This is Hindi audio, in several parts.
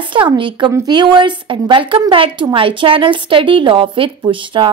Assalamualaikum viewers and welcome back to my channel Study Law with Bushra.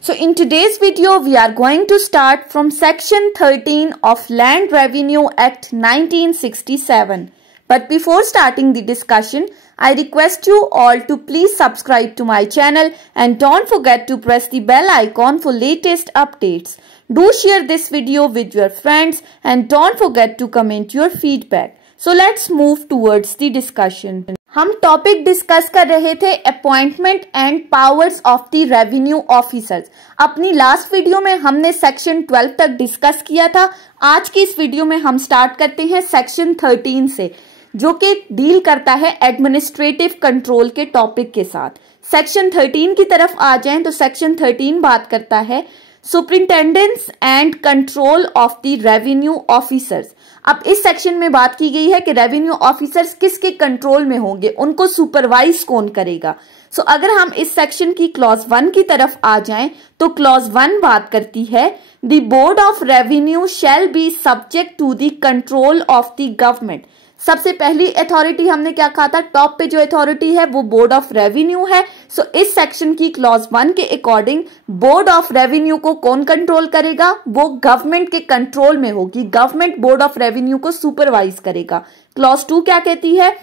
So in today's video we are going to start from section 13 of Land Revenue Act 1967. But before starting the discussion, I request you all to please subscribe to my channel and don't forget to press the bell icon for latest updates. Do share this video with your friends and don't forget to comment your feedback. So let's move towards the discussion. हम टॉपिक डिस्कस कर रहे थे appointment and powers of the revenue officers. अपनी लास्ट वीडियो में हमने सेक्शन 12 तक डिस्कस किया था। आज की इस वीडियो में हम स्टार्ट करते हैं सेक्शन 13 से, जो कि डील करता है एडमिनिस्ट्रेटिव कंट्रोल के टॉपिक के साथ। सेक्शन 13 की तरफ आ जाएं तो सेक्शन 13 बात करता है superintendence and control of the revenue officers. अब इस सेक्शन में बात की गई है कि रेवेन्यू ऑफिसर्स किसके कंट्रोल में होंगे, उनको सुपरवाइज कौन करेगा। सो अगर हम इस सेक्शन की क्लॉज 1 की तरफ आ जाएं तो क्लॉज 1 बात करती है the board of revenue shall be subject to the control of the government. सबसे पहली अथॉरिटी हमने क्या कहा था, टॉप पे जो अथॉरिटी है वो बोर्ड ऑफ रेवेन्यू है। सो इस सेक्शन की क्लॉज 1 के अकॉर्डिंग बोर्ड ऑफ रेवेन्यू को कौन कंट्रोल करेगा, वो गवर्नमेंट के कंट्रोल में होगी। गवर्नमेंट बोर्ड ऑफ रेवेन्यू को सुपरवाइज करेगा। क्लॉज 2 क्या कहती है,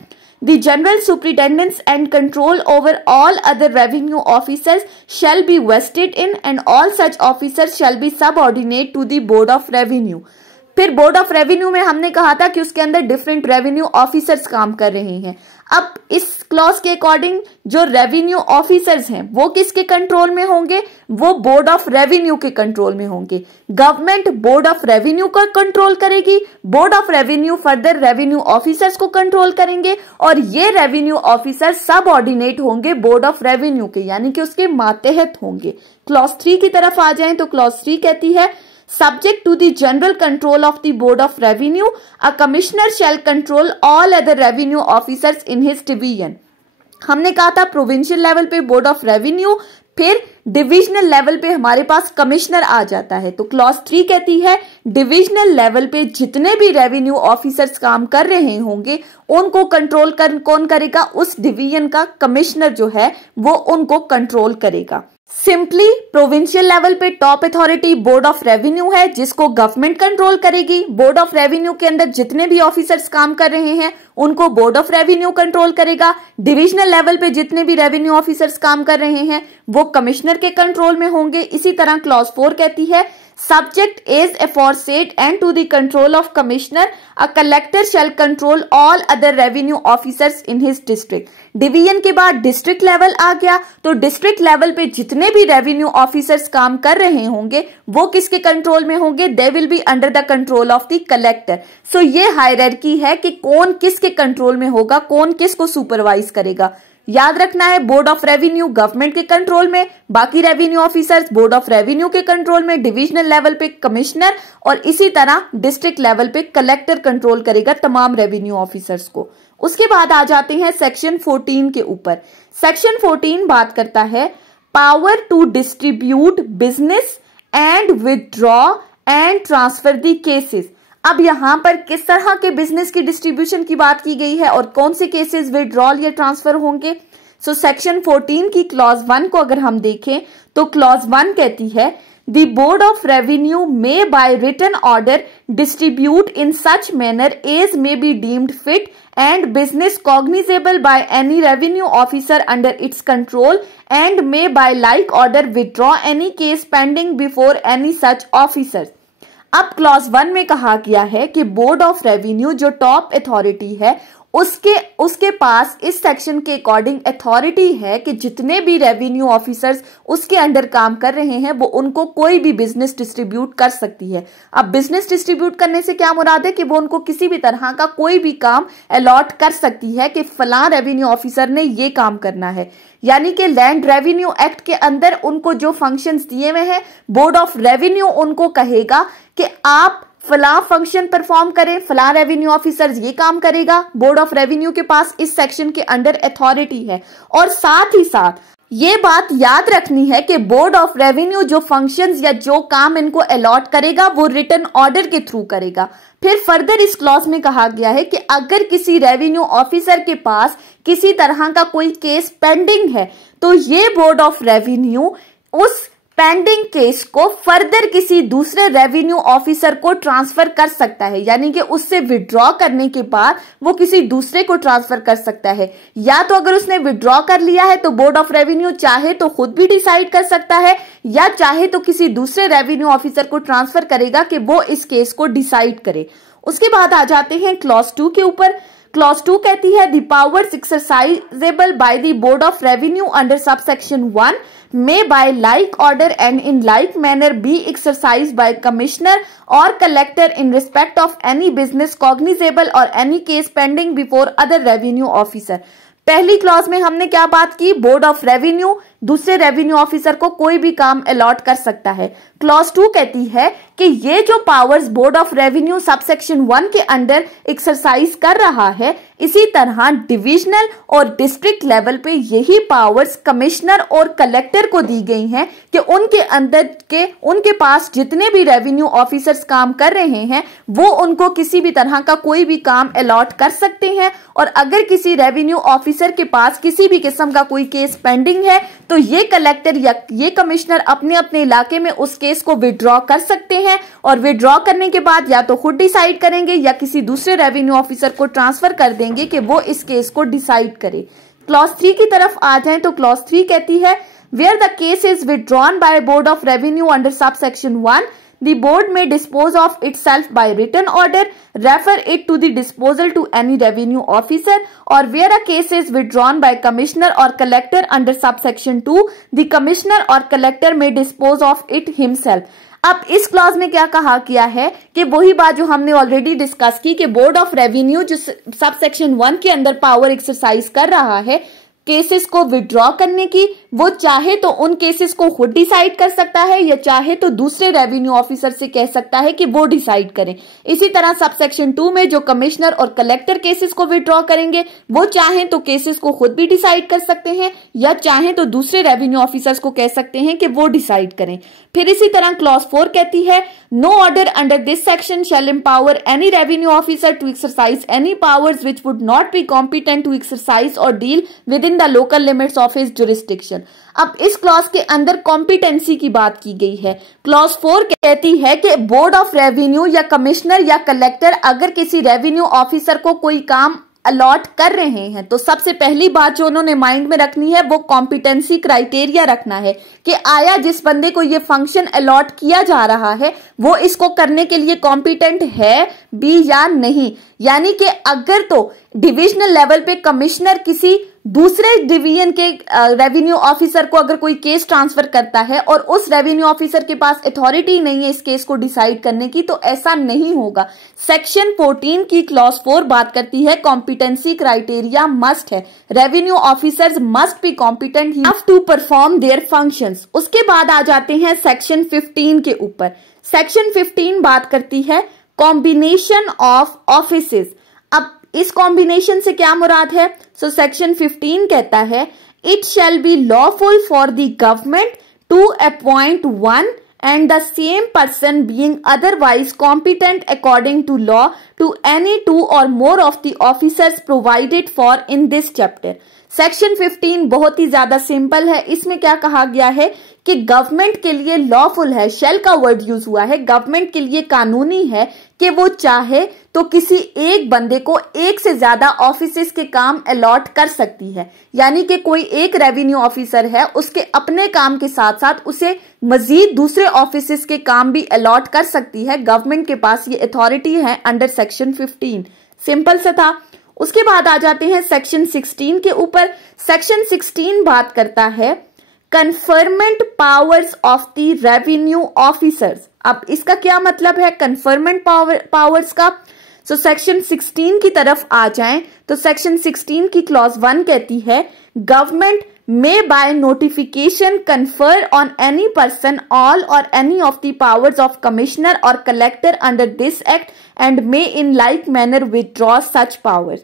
The general superintendence and control over all other revenue officers shall be vested in and all such officers shall be subordinate to the board of revenue। फिर बोर्ड ऑफ रेवेन्यू में हमने कहा था कि उसके अंदर डिफरेंट रेवेन्यू ऑफिसर्स काम कर रहे हैं। अब इस क्लॉज के अकॉर्डिंग जो रेवेन्यू ऑफिसर्स हैं वो किसके कंट्रोल में होंगे, वो बोर्ड ऑफ रेवेन्यू के कंट्रोल में होंगे। गवर्नमेंट बोर्ड ऑफ रेवेन्यू को कंट्रोल करेगी, board of revenue further revenue officers को कंट्रोल करेंगे और ये रेवेन्यू ऑफिसर सब ऑर्डिनेट होंगे बोर्ड ऑफ रेवेन्यू के, यानी कि उसके मातहत होंगे। क्लॉज 3 की तरफ आ जाएं तो क्लॉज 3 कहती है Subject to the general control of the Board of Revenue, a commissioner shall control all other revenue officers in his division। हमने कहा था प्रोविंशियल लेवल पे बोर्ड ऑफ रेवेन्यू, फिर डिविजनल लेवल पे हमारे पास कमिश्नर आ जाता है। तो क्लॉज 3 कहती है डिविजनल लेवल पे जितने भी रेवेन्यू ऑफिसर्स काम कर रहे होंगे उनको कंट्रोल कौन करेगा, उस डिवीजन का कमिश्नर जो है वो उनको कंट्रोल करेगा। सिंपली प्रोविंशियल लेवल पे top authority board of revenue है जिसको गवर्नमेंट कंट्रोल करेगी। बोर्ड ऑफ रेवेन्यू के अंदर जितने भी ऑफिसर्स काम कर रहे हैं उनको बोर्ड ऑफ रेवेन्यू कंट्रोल करेगा। डिविजनल लेवल पे जितने भी रेवेन्यू ऑफिसर्स काम कर रहे हैं वो कमिश्नर के कंट्रोल में होंगे। इसी तरह क्लॉज 4 कहती है subject as aforesaid and to the control of commissioner, a collector shall control all other revenue officers in his district. Division के बाद डिस्ट्रिक्ट लेवल आ गया, तो डिस्ट्रिक्ट लेवल पे जितने भी रेवेन्यू ऑफिसर्स काम कर रहे होंगे वो किसके कंट्रोल में होंगे, they will be under the control of the collector. So ये हायरार्की है कि कौन किसके कंट्रोल में होगा, कौन किसको सुपरवाइज करेगा। याद रखना है बोर्ड ऑफ रेवेन्यू गवर्नमेंट के कंट्रोल में, बाकी revenue officers board of revenue के कंट्रोल में, डिविजनल लेवल पे कमिश्नर और इसी तरह डिस्ट्रिक्ट लेवल पे कलेक्टर कंट्रोल करेगा तमाम रेवेन्यू ऑफिसर्स को। उसके बाद आ जाते हैं सेक्शन 14 के ऊपर। सेक्शन 14 बात करता है power to distribute business and withdraw and transfer the cases. अब यहां पर किस तरह के बिजनेस की डिस्ट्रीब्यूशन की बात की गई है और कौन से केसेस विड्रॉल या ट्रांसफर होंगे। सो सेक्शन 14 की क्लॉज 1 को अगर हम देखें तो क्लॉज 1 कहती है the board of revenue may by written order distribute in such manner as may be deemed fit and business cognizable by any revenue officer under its control and may by like order withdraw any case pending before any such officer. अब क्लॉज 1 में कहा गया है कि बोर्ड ऑफ रेवेन्यू जो टॉप अथॉरिटी है उसके पास इस सेक्शन के अकॉर्डिंग अथॉरिटी है कि जितने भी रेवेन्यू ऑफिसर्स उसके अंडर काम कर रहे हैं वो उनको कोई भी बिजनेस डिस्ट्रीब्यूट कर सकती है। अब बिजनेस डिस्ट्रीब्यूट करने से क्या मुराद है कि वो उनको किसी भी तरह का कोई भी काम अलॉट कर सकती है कि फलां रेवेन्यू ऑफिसर ने ये काम करना है। यानी कि लैंड रेवेन्यू एक्ट के अंदर उनको जो फंक्शंस दिए हुए हैं बोर्ड ऑफ रेवेन्यू उनको कहेगा कि आप फला फंक्शन परफॉर्म करें, फला रेवेन्यू ऑफिसर ये काम करेगा। बोर्ड ऑफ रेवेन्यू के पास इस सेक्शन के अंडर अथॉरिटी है और साथ ही साथ ये बात याद रखनी है कि बोर्ड ऑफ रेवेन्यू जो फंक्शंस या जो काम इनको अलॉट करेगा वो रिटन ऑर्डर के थ्रू करेगा। फिर फर्दर इस क्लॉज में कहा गया है कि अगर किसी रेवेन्यू ऑफिसर के पास किसी तरह का कोई केस पेंडिंग है तो ये बोर्ड ऑफ रेवेन्यू उस पेंडिंग केस को फर्दर किसी दूसरे रेवेन्यू ऑफिसर को ट्रांसफर कर सकता है, यानी कि उससे विड्रॉ करने के बाद वो किसी दूसरे को ट्रांसफर कर सकता है। या तो अगर उसने विड्रॉ कर लिया है तो बोर्ड ऑफ रेवेन्यू चाहे तो खुद भी डिसाइड कर सकता है या चाहे तो किसी दूसरे रेवेन्यू ऑफिसर को ट्रांसफर करेगा कि वो इस केस को डिसाइड करे। उसके बाद आ जाते हैं क्लॉज 2 के ऊपर। क्लॉज 2 कहती है the powers exercisable by the board of revenue under subsection 1 may by like order and in like manner be exercised by commissioner or collector in respect of any business cognizable or any case pending before other revenue officer। पहली क्लॉज में हमने क्या बात की, बोर्ड ऑफ रेवेन्यू दूसरे रेवेन्यू ऑफिसर को कोई भी काम अलॉट कर सकता है। क्लॉज 2 कहती है कि ये जो powers board of revenue subsection 1 के अंडर एक्सरसाइज कर रहा है, इसी तरह डिविजनल और डिस्ट्रिक्ट लेवल पे यही पावर्स कमिश्नर और कलेक्टर को दी गई हैं कि उनके अंदर के उनके पास जितने भी रेवेन्यू ऑफिसर्स काम कर रहे हैं वो उनको किसी भी तरह का कोई भी काम अलॉट कर सकते हैं। और अगर किसी रेवेन्यू ऑफिसर के पास किसी भी किस्म का कोई केस पेंडिंग है तो ये कलेक्टर या ये कमिश्नर अपने अपने इलाके में उस केस को विड्रॉ कर सकते हैं और विड्रॉ करने के बाद या तो खुद डिसाइड करेंगे या किसी दूसरे रेवेन्यू ऑफिसर को ट्रांसफर कर देंगे कि वो इस केस को डिसाइड करे। क्लॉज 3 की तरफ आ जाएं तो क्लॉज 3 कहती है where the case is withdrawn by board of revenue under subsection 1 the board may dispose of itself by written order, refer it to the disposal to any revenue officer, or where a case is withdrawn by commissioner or collector under subsection 2, the commissioner or collector may dispose of it himself। अब इस क्लॉज में क्या कहा गया है कि वही बात जो हमने ऑलरेडी डिस्कस की कि बोर्ड ऑफ रेवेन्यू जो सबसेक्शन 1 के अंदर पावर एक्सरसाइज कर रहा है केसेस को विड्रॉ करने की, वो चाहे तो उन केसेस को खुद डिसाइड कर सकता है या चाहे तो दूसरे रेवेन्यू ऑफिसर से कह सकता है कि वो डिसाइड करें। इसी तरह सबसेक्शन 2 में जो कमिश्नर और कलेक्टर केसेस को विड्रॉ करेंगे वो चाहे तो केसेस को खुद भी डिसाइड कर सकते हैं या चाहे तो दूसरे रेवेन्यू ऑफिसर्स को कह सकते हैं कि वो डिसाइड करें। फिर इसी तरह क्लॉज 4 कहती है no order under this section shall empower any revenue officer to exercise any powers which would not be competent to exercise और deal with in the local limits of his jurisdiction. अब इस क्लॉज के अंदर कॉम्पिटेंसी की बात की गई है। क्लॉज 4 कहती है कि बोर्ड ऑफ रेवेन्यू या कमिश्नर या कलेक्टर अगर किसी रेवेन्यू ऑफिसर को कोई काम अलॉट कर रहे हैं तो सबसे पहली बात जो उन्होंने माइंड में रखनी है वो कॉम्पिटेंसी क्राइटेरिया रखना है कि आया जिस बंदे को ये फंक्शन अलॉट किया जा रहा है वो इसको करने के लिए कॉम्पिटेंट है भी या नहीं। यानी कि अगर तो डिविजनल लेवल पे कमिश्नर किसी दूसरे डिवीजन के रेवेन्यू ऑफिसर को अगर कोई केस ट्रांसफर करता है और उस रेवेन्यू ऑफिसर के पास अथॉरिटी नहीं है इस केस को डिसाइड करने की तो ऐसा नहीं होगा। सेक्शन 14 की क्लॉज 4 बात करती है कॉम्पिटेंसी क्राइटेरिया मस्ट है, revenue officers must be competent have to perform their functions. उसके बाद आ जाते हैं सेक्शन 15 के ऊपर। सेक्शन 15 बात करती है कॉम्बिनेशन ऑफ ऑफिसेस। अब इस कॉम्बिनेशन से क्या मुराद है? सो सेक्शन 15 कहता है it shall be lawful for the government to appoint one and the same person being otherwise competent according to law to any two or more of the officers provided for in this chapter। Section 15 बहुत ही ज्यादा सिंपल है। इसमें क्या कहा गया है कि गवर्नमेंट के लिए लॉफुल है, शेल का वर्ड यूज हुआ है, गवर्नमेंट के लिए कानूनी है कि वो चाहे तो किसी एक बंदे को एक से ज्यादा ऑफिसेस के काम अलॉट कर सकती है। यानी कि कोई एक रेवेन्यू ऑफिसर है उसके अपने काम के साथ साथ उसे मजीद दूसरे ऑफिसेस के काम भी अलॉट कर सकती है। गवर्नमेंट के पास ये अथॉरिटी है अंडर सेक्शन 15। सिंपल सा था। उसके बाद आ जाते हैं सेक्शन 16 के ऊपर। सेक्शन 16 बात करता है conferment powers of the revenue officers. अब इसका क्या मतलब है कन्फर्मेंट पावर्स का? सो सेक्शन 16 की तरफ आ जाएं तो सेक्शन 16 की क्लॉज 1 कहती है government may by notification confer on any person all or any of the powers of commissioner or collector under this act and may in like manner withdraw such powers।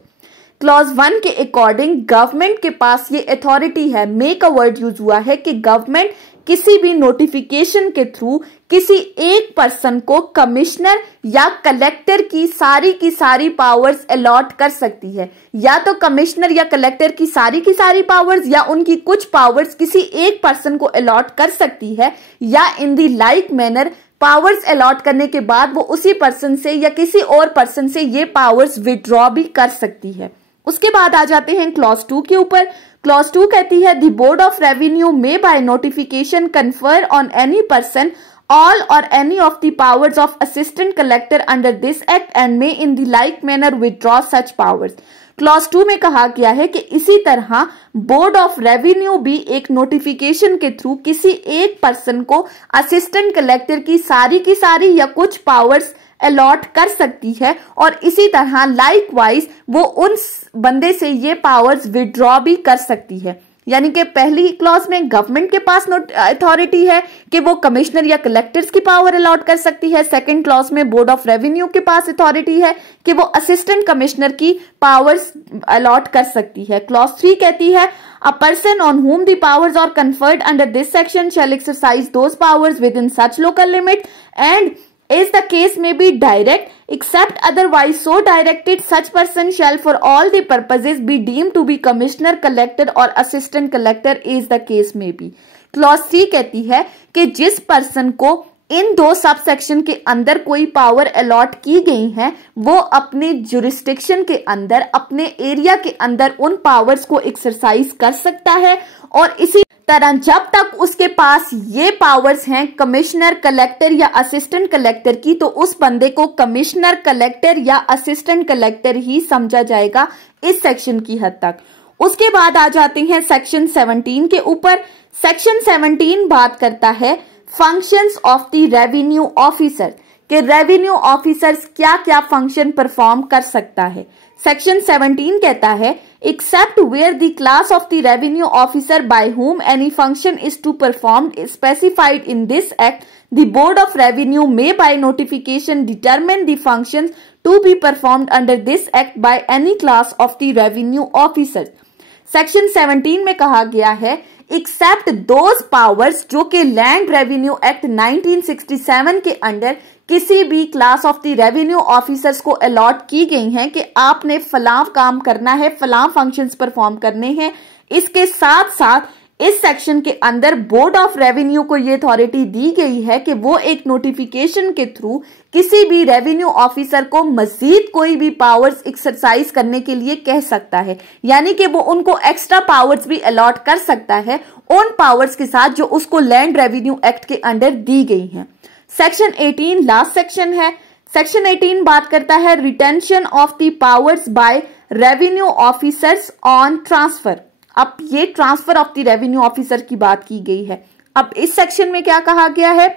Clause 1 के अकॉर्डिंग गवर्नमेंट के पास ये अथॉरिटी है, मे का वर्ड यूज हुआ है कि गवर्नमेंट किसी भी नोटिफिकेशन के थ्रू किसी एक पर्सन को कमिश्नर या कलेक्टर की सारी पावर्स अलॉट कर सकती है। या तो कमिश्नर या कलेक्टर की सारी पावर्स या उनकी कुछ पावर्स किसी एक पर्सन को अलॉट कर सकती है, या इन दी लाइक मैनर पावर्स अलॉट करने के बाद वो उसी पर्सन से या किसी और पर्सन से ये पावर्स विड्रॉ भी कर सकती है। उसके बाद आ जाते हैं क्लॉज 2 के ऊपर। क्लॉज 2 कहती है the board of revenue may by notification confer on any person all or any of the powers of assistant collector under this act and may in the like manner withdraw such powers। Clause 2 में कहा गया है कि इसी तरह बोर्ड ऑफ रेवेन्यू भी एक नोटिफिकेशन के थ्रू किसी एक पर्सन को असिस्टेंट कलेक्टर की सारी या कुछ पावर्स अलॉट कर सकती है, और इसी तरह लाइकवाइज वो उन बंदे से ये पावर्स विड्रॉ भी कर सकती है। यानी कि पहली क्लॉज में गवर्नमेंट के पास अथॉरिटी है कि वो कमिश्नर या कलेक्टर्स की पावर अलॉट कर सकती है। सेकंड क्लॉज में बोर्ड ऑफ रेवेन्यू के पास अथॉरिटी है कि वो असिस्टेंट कमिश्नर की पावर्स अलॉट कर सकती है। क्लॉज 3 कहती है a person on whom the powers are conferred under this section shall exercise those powers within such local limit and as the case may be direct except otherwise so directed such person shall for all the purposes be deemed to be commissioner, collector or assistant collector as the case may be। Clause 3 कहती है कि जिस पर्सन को इन दो सब सेक्शन के अंदर कोई पावर अलॉट की गई है वो अपने जुरिस्डिक्शन के अंदर, अपने एरिया के अंदर उन पावर्स को एक्सरसाइज कर सकता है, और इसी तरह जब तक उसके पास ये पावर्स हैं कमिश्नर, कलेक्टर या असिस्टेंट कलेक्टर की, तो उस बंदे को कमिश्नर, कलेक्टर या असिस्टेंट कलेक्टर ही समझा जाएगा इस सेक्शन की हद तक। उसके बाद आ जाते हैं सेक्शन 17 के ऊपर। सेक्शन 17 बात करता है functions of the revenue officer, कि रेवेन्यू ऑफिसर्स क्या क्या फंक्शन परफॉर्म कर सकता है। सेक्शन 17 कहता है except where the class of the revenue officer by whom any function is to perform is specified in this act, the board of revenue may by notification determine the functions to be performed under this act by any class of the revenue officers। Section 17 में कहा गया है एक्सेप्ट दोज पावर्स जो कि लैंड रेवेन्यू एक्ट 1967 के अंडर किसी भी class of the revenue officers को अलॉट की गई हैं कि आपने फलां काम करना है, फलां फंक्शंस परफॉर्म करने हैं। इसके साथ साथ इस सेक्शन के अंदर बोर्ड ऑफ रेवेन्यू को ये अथॉरिटी दी गई है कि वो एक नोटिफिकेशन के थ्रू किसी भी रेवेन्यू ऑफिसर को मजीद कोई भी पावर्स एक्सरसाइज करने के लिए कह सकता है, यानी कि वो उनको एक्स्ट्रा पावर्स भी अलॉट कर सकता है उन पावर्स के साथ जो उसको लैंड रेवेन्यू एक्ट के अंडर दी गई हैं। सेक्शन 18 लास्ट सेक्शन है। सेक्शन 18 बात करता है retention of the powers by revenue officers on transfer. अब ये transfer of the revenue officer की बात की गई है। अब इस सेक्शन में क्या कहा गया है,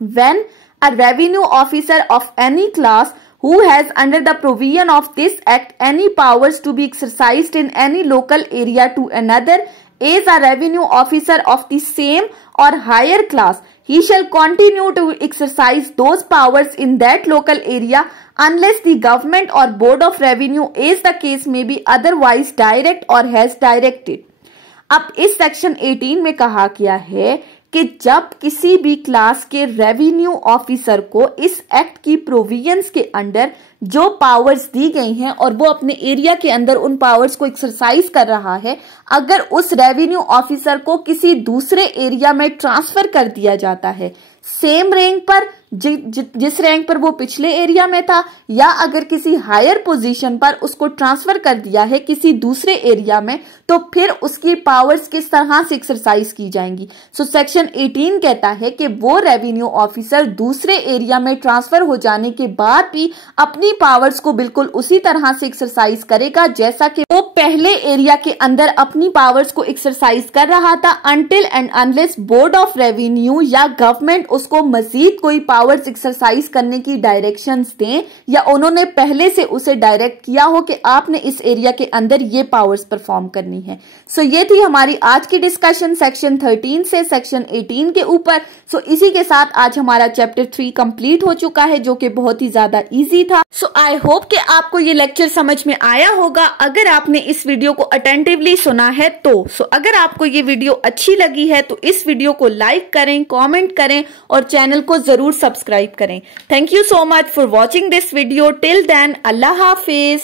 when a revenue officer of any class who has under the provision of this act any powers to be exercised in any local area to another as a revenue officer of the same or higher class, he shall continue to exercise those powers in that local area unless the government or board of revenue as the case may be otherwise direct or has directed। अब इस सेक्शन 18 में कहा गया है कि जब किसी भी क्लास के रेवेन्यू ऑफिसर को इस एक्ट की प्रोविजंस के अंडर जो पावर्स दी गई हैं और वो अपने एरिया के अंदर उन पावर्स को एक्सरसाइज कर रहा है, अगर उस रेवेन्यू ऑफिसर को किसी दूसरे एरिया में ट्रांसफर कर दिया जाता है सेम रैंक पर जिस रैंक पर वो पिछले एरिया में था, या अगर किसी हायर पोजीशन पर उसको ट्रांसफर कर दिया है किसी दूसरे एरिया में, तो फिर उसकी पावर्स किस तरह से एक्सरसाइज की जाएंगी। सो सेक्शन 18 कहता है कि वो रेवेन्यू ऑफिसर दूसरे एरिया में ट्रांसफर हो जाने के बाद भी अपनी पावर्स को बिल्कुल उसी तरह से एक्सरसाइज करेगा जैसा कि वो पहले एरिया के अंदर अपनी पावर्स को एक्सरसाइज कर रहा था, until and unless board of revenue या गवर्नमेंट उसको मजीद कोई पावर्स एक्सरसाइज करने की डायरेक्शंस दें, या उन्होंने पहले से उसे डायरेक्ट किया हो कि आपने इस एरिया के अंदर ये पावर्स परफॉर्म करनी है। सो ये थी हमारी आज की डिस्कशन सेक्शन 13 से सेक्शन 18 के ऊपर। सो इसी के साथ आज हमारा चैप्टर 3 कंप्लीट हो चुका है, जो कि बहुत ही ज्यादा इजी था। सो आई होप कि आपको ये लेक्चर समझ में आया होगा अगर आपने इस वीडियो को अटेंटिवली सुना है तो। सो अगर आपको ये वीडियो अच्छी लगी है तो इस वीडियो को लाइक करें, कमेंट करें और चैनल को जरूर सब्सक्राइब करें। Thank you so much for watching this video. Till then, अल्लाह हाफिज।